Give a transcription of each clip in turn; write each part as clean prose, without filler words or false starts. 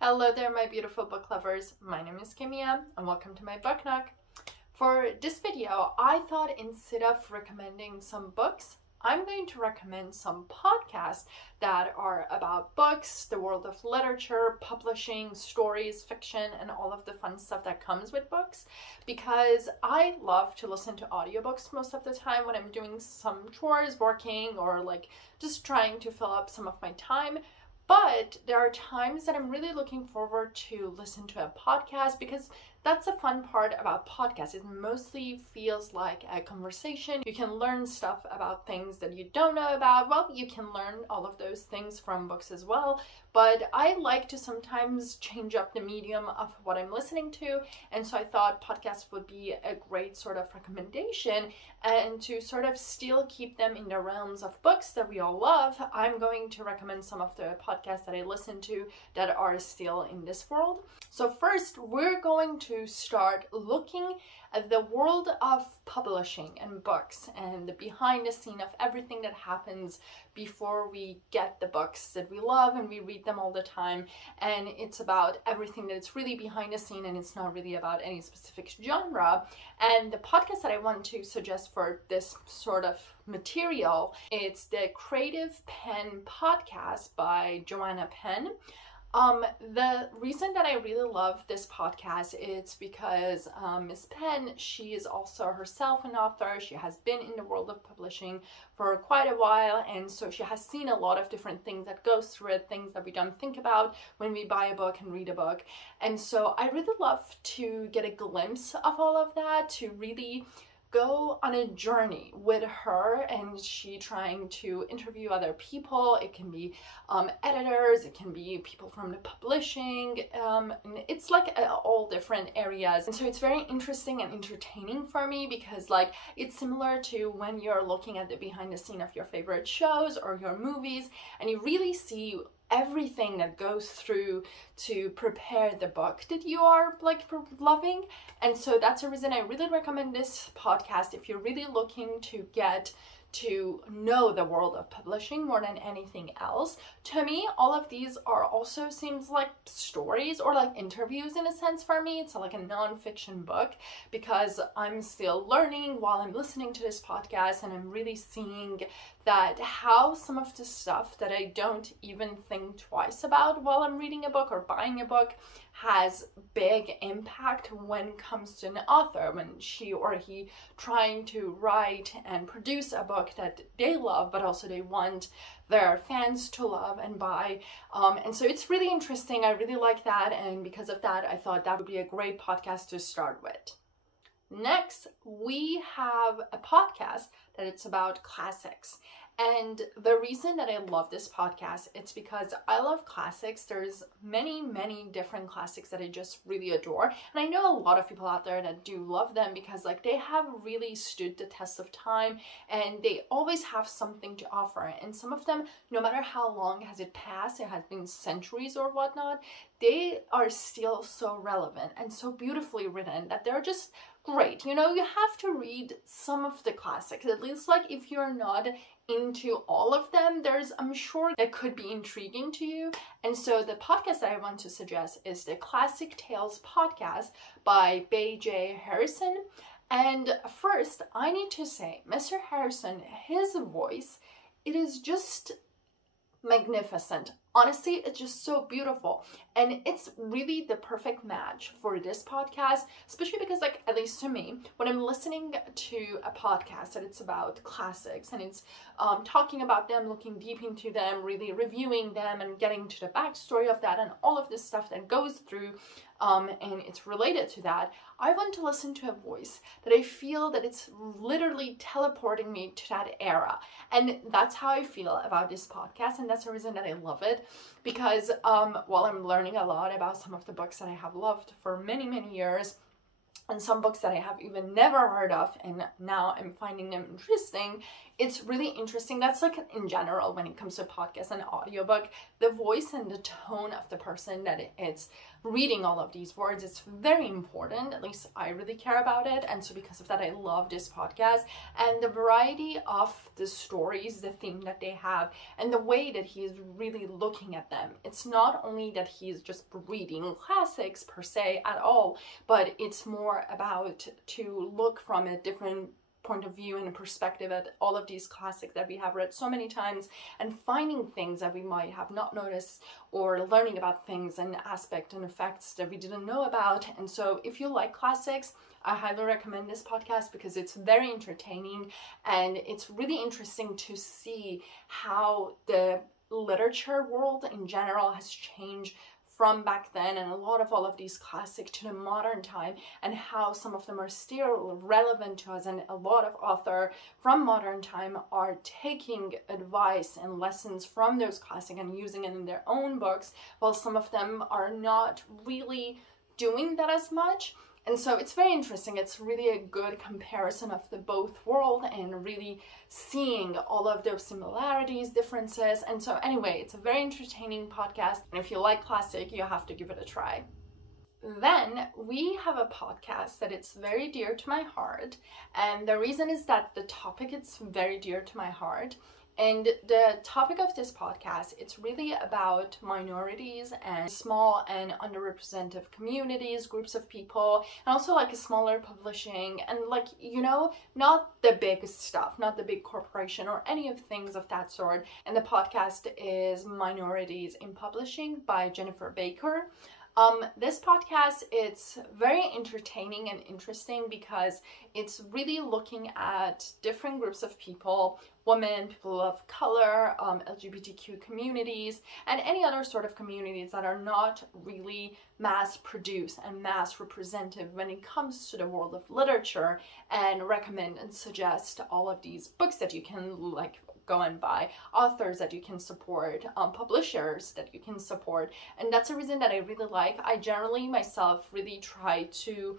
Hello there, my beautiful book lovers. My name is Kimia and welcome to my book nook. For this video, I thought instead of recommending some books, I'm going to recommend some podcasts that are about books, the world of literature, publishing, stories, fiction, and all of the fun stuff that comes with books, because I love to listen to audiobooks most of the time when I'm doing some chores, working, or like just trying to fill up some of my time. But there are times that I'm really looking forward to listen to a podcast, because that's the fun part about podcasts. It mostly feels like a conversation. You can learn stuff about things that you don't know about. Well, you can learn all of those things from books as well, but I like to sometimes change up the medium of what I'm listening to, and so I thought podcasts would be a great sort of recommendation. And to sort of still keep them in the realms of books that we all love, I'm going to recommend some of the podcasts that I listen to that are still in this world. So first, we're going to start looking at the world of publishing and books and the behind the scene of everything that happens before we get the books that we love and we read them all the time. And it's about everything that's really behind the scene, and it's not really about any specific genre. And the podcast that I want to suggest for this sort of material, it's the Creative Pen podcast by Joanna Penn. The reason that I really love this podcast is because Miss Penn, she is also herself an author. She has been in the world of publishing for quite a while, and so she has seen a lot of different things that goes through it, things that we don't think about when we buy a book and read a book. And so I really love to get a glimpse of all of that, to really go on a journey with her, and she trying to interview other people. It can be editors, it can be people from the publishing, and it's like all different areas. And so it's very interesting and entertaining for me, because like it's similar to when you're looking at the behind the scene of your favorite shows or your movies, and you really see everything that goes through to prepare the book that you are like loving. And so that's the reason I really recommend this podcast if you're really looking to get to know the world of publishing more than anything else. To me, all of these are also seems like stories or like interviews in a sense for me. It's like a non-fiction book, because I'm still learning while I'm listening to this podcast, and I'm really seeing that how some of the stuff that I don't even think twice about while I'm reading a book or buying a book has big impact when it comes to an author, when she or he trying to write and produce a book that they love, but also they want their fans to love and buy. And so it's really interesting. I really like that, and because of that, I thought that would be a great podcast to start with. Next, we have a podcast that it's about classics. And the reason that I love this podcast, it's because I love classics. There's many different classics that I just really adore. And I know a lot of people out there that do love them, because like they have really stood the test of time, and they always have something to offer. And some of them, no matter how long has it passed, it has been centuries or whatnot, they are still so relevant and so beautifully written that they're just great. You know, you have to read some of the classics, at least like if you're not into all of them, I'm sure that could be intriguing to you. And so the podcast that I want to suggest is the Classic Tales podcast by B.J. Harrison. And first, I need to say, Mr. Harrison, his voice, it is just magnificent. Honestly, it's just so beautiful, and it's really the perfect match for this podcast, especially because like, at least to me, when I'm listening to a podcast that it's about classics and it's talking about them, looking deep into them, really reviewing them and getting to the backstory of that and all of this stuff that goes through and it's related to that, I want to listen to a voice that I feel that it's literally teleporting me to that era. And that's how I feel about this podcast, and that's the reason that I love it, because while I'm learning a lot about some of the books that I have loved for many years, and some books that I have even never heard of, and now I'm finding them interesting, it's really interesting. That's like in general when it comes to podcast and audiobook, the voice and the tone of the person that it's reading all of these words is very important. At least I really care about it. And so because of that, I love this podcast, and the variety of the stories, the theme that they have, and the way that he is really looking at them. It's not only that he's just reading classics per se at all, but it's more about to look from a different point of view and a perspective at all of these classics that we have read so many times, and finding things that we might have not noticed, or learning about things and aspects and effects that we didn't know about. And so if you like classics, I highly recommend this podcast because it's very entertaining, and it's really interesting to see how the literature world in general has changed from back then, and a lot of all of these classics to the modern time, and how some of them are still relevant to us, and a lot of authors from modern time are taking advice and lessons from those classics and using it in their own books, while some of them are not really doing that as much. And so it's very interesting. It's really a good comparison of the both world, and really seeing all of those similarities, differences. And so anyway, it's a very entertaining podcast. And if you like classic, you have to give it a try. Then we have a podcast that it's very dear to my heart. And the reason is that the topic is very dear to my heart. And the topic of this podcast, it's really about minorities and small and underrepresented communities, groups of people, and also like a smaller publishing, and like, you know, not the big stuff, not the big corporation or any of things of that sort. And the podcast is Minorities in Publishing by Jennifer Baker. This podcast, it's very entertaining and interesting because it's really looking at different groups of people, women, people of color, LGBTQ communities, and any other sort of communities that are not really mass produced and mass representative when it comes to the world of literature, and recommend and suggest all of these books that you can like go and buy, authors that you can support, publishers that you can support. And that's a reason that I really like. I generally myself really try to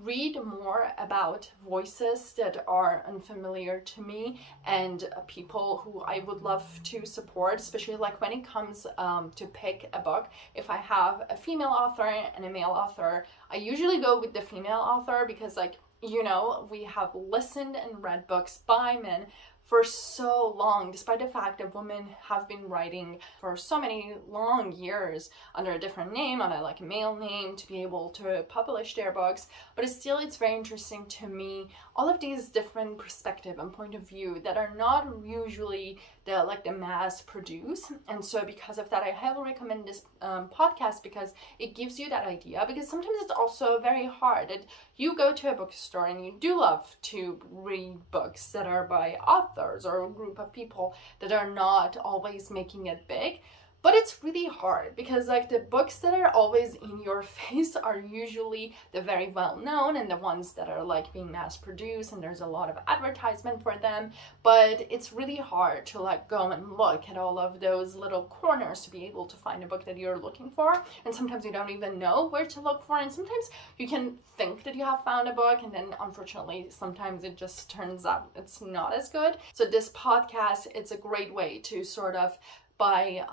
read more about voices that are unfamiliar to me, and people who I would love to support, especially like when it comes to pick a book. If I have a female author and a male author, I usually go with the female author because, like, you know, we have listened and read books by men for so long, despite the fact that women have been writing for so many long years under a different name, on a like male name, to be able to publish their books. But it's very interesting to me, all of these different perspective and point of view that are not usually the mass produce. And so because of that, I highly recommend this podcast, because it gives you that idea. Because sometimes it's also very hard that you go to a bookstore and you do love to read books that are by authors or a group of people that are not always making it big. But it's really hard because like the books that are always in your face are usually the very well known and the ones that are like being mass produced, and there's a lot of advertisement for them. But it's really hard to like go and look at all of those little corners to be able to find a book that you're looking for. And sometimes you don't even know where to look for, and sometimes you can think that you have found a book, and then unfortunately sometimes it just turns out it's not as good. So this podcast, it's a great way to sort of, by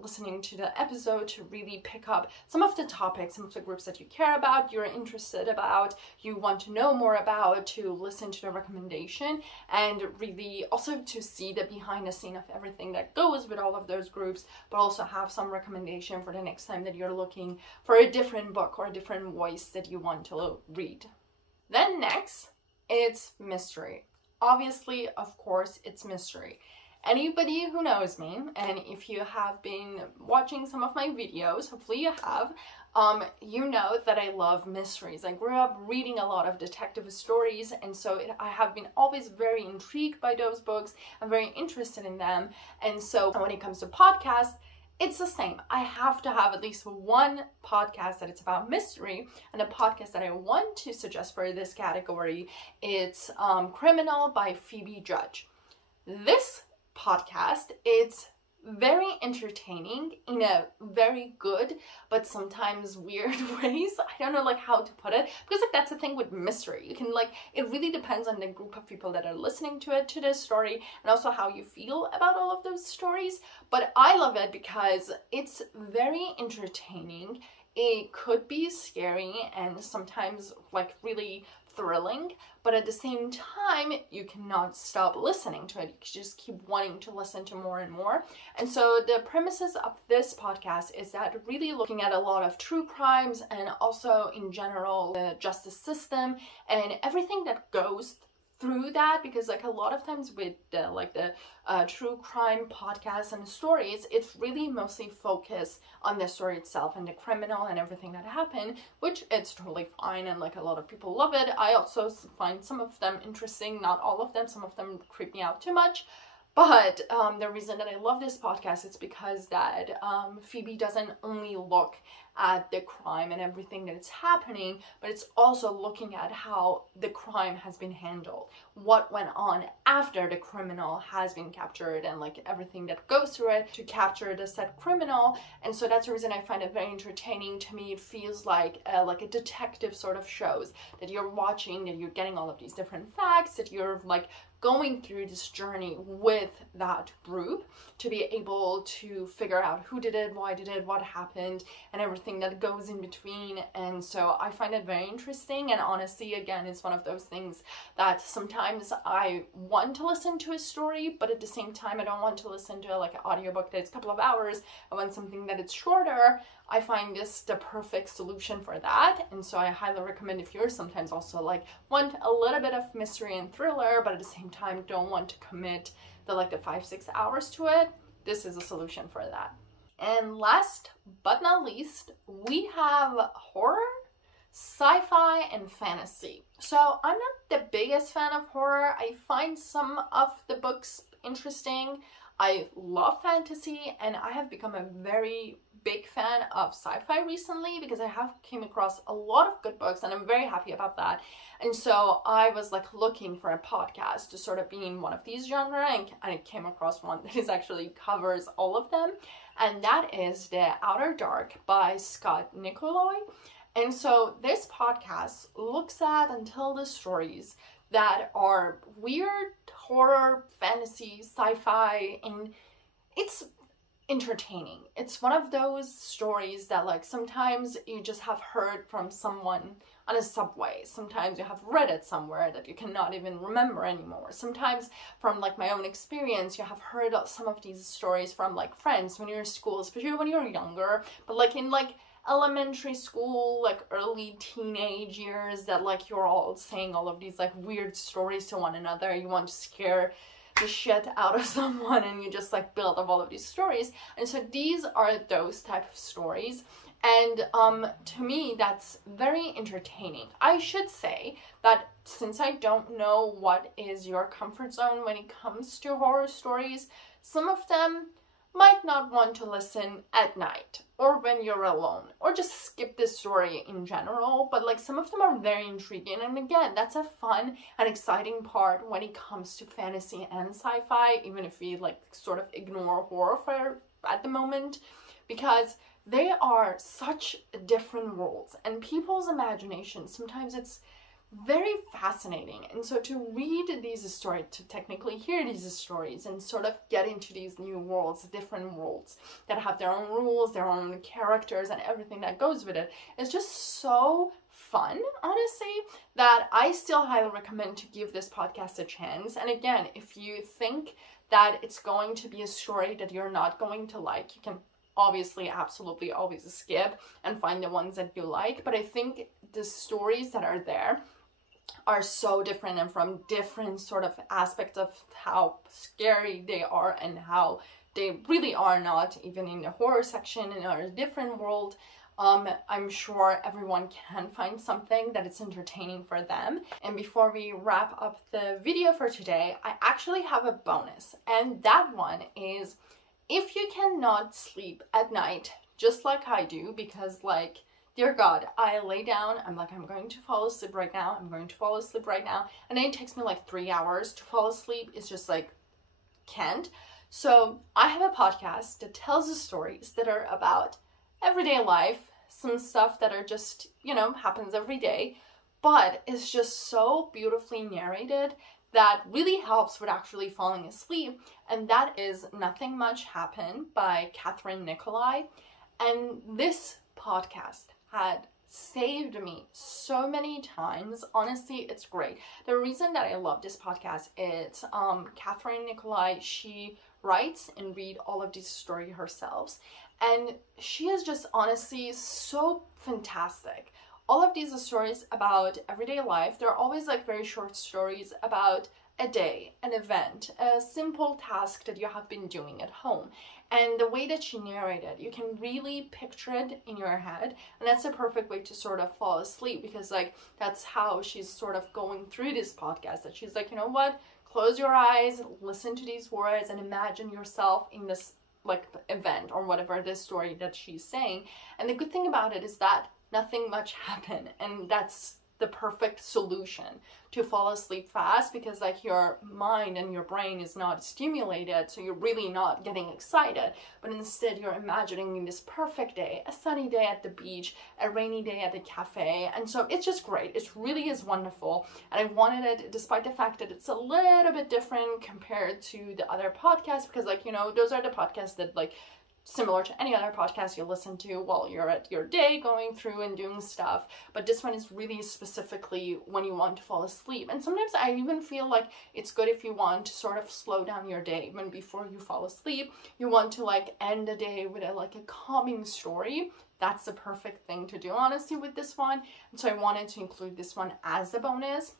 listening to the episode, to really pick up some of the topics, some of the groups that you care about, you're interested about, you want to know more about, to listen to the recommendation, and really also to see the behind the scene of everything that goes with all of those groups, but also have some recommendation for the next time that you're looking for a different book or a different voice that you want to read. Then next, it's mystery. Obviously, of course, it's mystery. Anybody who knows me, and if you have been watching some of my videos, hopefully you have, you know that I love mysteries. I grew up reading a lot of detective stories, and so I have been always very intrigued by those books. I'm very interested in them. And so when it comes to podcasts, it's the same. I have to have at least one podcast that it's about mystery, and the podcast that I want to suggest for this category, it's Criminal by Phoebe Judge. This podcast, it's very entertaining in a very good but sometimes weird ways. I don't know like how to put it, because like that's the thing with mystery. You can like, it really depends on the group of people that are listening to this story, and also how you feel about all of those stories. But I love it because it's very entertaining. It could be scary and sometimes like really thrilling, but at the same time you cannot stop listening to it. You just keep wanting to listen to more and more. And so the premises of this podcast is that really looking at a lot of true crimes and also in general the justice system and everything that goes through that, because like a lot of times with the true crime podcasts and stories, it's really mostly focused on the story itself and the criminal and everything that happened, which it's totally fine and like a lot of people love it. I also find some of them interesting, not all of them. Some of them creep me out too much. But the reason that I love this podcast is because that Phoebe doesn't only look at the crime and everything that's happening, but it's also looking at how the crime has been handled, what went on after the criminal has been captured, and like everything that goes through it to capture the said criminal. And so that's the reason I find it very entertaining. To me, it feels like a detective sort of shows that you're watching, that you're getting all of these different facts, that you're like going through this journey with that group to be able to figure out who did it, why did it, what happened, and everything that goes in between. And so I find it very interesting, and honestly, again, it's one of those things that sometimes I want to listen to a story, but at the same time I don't want to listen to like an audiobook that's a couple of hours. I want something that it's shorter. I find this the perfect solution for that, and so I highly recommend if you're sometimes also like want a little bit of mystery and thriller, but at the same time don't want to commit the 5-6 hours to it, this is a solution for that. And last but not least, we have horror, sci-fi, and fantasy. So I'm not the biggest fan of horror. I find some of the books interesting. I love fantasy, and I have become a very big fan of sci-fi recently because I have came across a lot of good books, and I'm very happy about that. And so I was like looking for a podcast to sort of be in one of these genres, and I came across one that is actually covers all of them, and that is The Outer Dark by Scott Nicoloi. And so this podcast looks at and tells the stories that are weird, horror, fantasy, sci-fi, and it's entertaining. It's one of those stories that like sometimes you just have heard from someone on a subway. Sometimes you have read it somewhere that you cannot even remember anymore. Sometimes from like my own experience, you have heard of some of these stories from like friends when you're in school, especially when you're younger, but like in like elementary school, like early teenage years, that like you're all saying all of these like weird stories to one another. You want to scare the shit out of someone, and you just like build up all of these stories. And so these are those type of stories, and to me that's very entertaining. I should say that since I don't know what is your comfort zone when it comes to horror stories, some of them might not want to listen at night or when you're alone, or just skip the story in general, but like some of them are very intriguing. And again, that's a fun and exciting part when it comes to fantasy and sci-fi, even if we like sort of ignore horror for at the moment, because they are such different worlds and people's imagination, sometimes it's very fascinating. And so to read these stories, to technically hear these stories and sort of get into these new worlds, different worlds that have their own rules, their own characters, and everything that goes with it, is just so fun, honestly, that I still highly recommend to give this podcast a chance. And again, if you think that it's going to be a story that you're not going to like, you can obviously absolutely always skip and find the ones that you like. But I think the stories that are there are so different, and from different sort of aspects of how scary they are and how they really are not, even in the horror section, in a different world. I'm sure everyone can find something that is entertaining for them. And before we wrap up the video for today, I actually have a bonus, and that one is, if you cannot sleep at night just like I do, because like, dear God, I lay down, I'm like, I'm going to fall asleep right now, I'm going to fall asleep right now, and then it takes me like 3 hours to fall asleep. It's just like, can't. So I have a podcast that tells the stories that are about everyday life, some stuff that are just, happens every day, but it's just so beautifully narrated that really helps with actually falling asleep. And that is Nothing Much Happened by Catherine Nicolai. And this podcast had saved me so many times. Honestly, it's great. The reason that I love this podcast is Catherine Nicolai, she writes and read all of these stories herself, and she is just honestly so fantastic. All of these are stories about everyday life. They're always like very short stories about a day, an event, a simple task that you have been doing at home. And the way that she narrated, you can really picture it in your head. And that's a perfect way to sort of fall asleep, because like that's how she's sort of going through this podcast, that she's like, you know what, close your eyes, listen to these words and imagine yourself in this like event or whatever this story that she's saying. And the good thing about it is that nothing much happened, and that's the perfect solution to fall asleep fast, because like your mind and your brain is not stimulated, so you're really not getting excited, but instead you're imagining this perfect day, a sunny day at the beach, a rainy day at the cafe. And so it's just great. It really is wonderful, and I wanted it despite the fact that it's a little bit different compared to the other podcasts, because like, those are the podcasts that like similar to any other podcast you listen to while you're at your day going through and doing stuff. But this one is really specifically when you want to fall asleep. And sometimes I even feel like it's good if you want to sort of slow down your day. When before you fall asleep, you want to like end the day with a calming story. That's the perfect thing to do, honestly, with this one. And so I wanted to include this one as a bonus.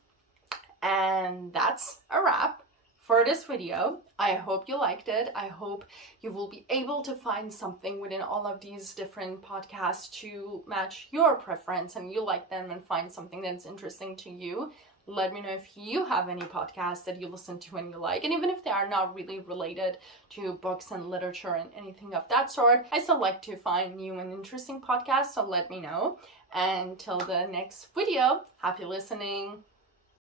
And that's a wrap for this video. I hope you liked it. I hope you will be able to find something within all of these different podcasts to match your preference and you like them, and find something that's interesting to you. Let me know if you have any podcasts that you listen to and you like, and even if they are not really related to books and literature and anything of that sort, I still like to find new and interesting podcasts, so let me know. And till the next video, happy listening.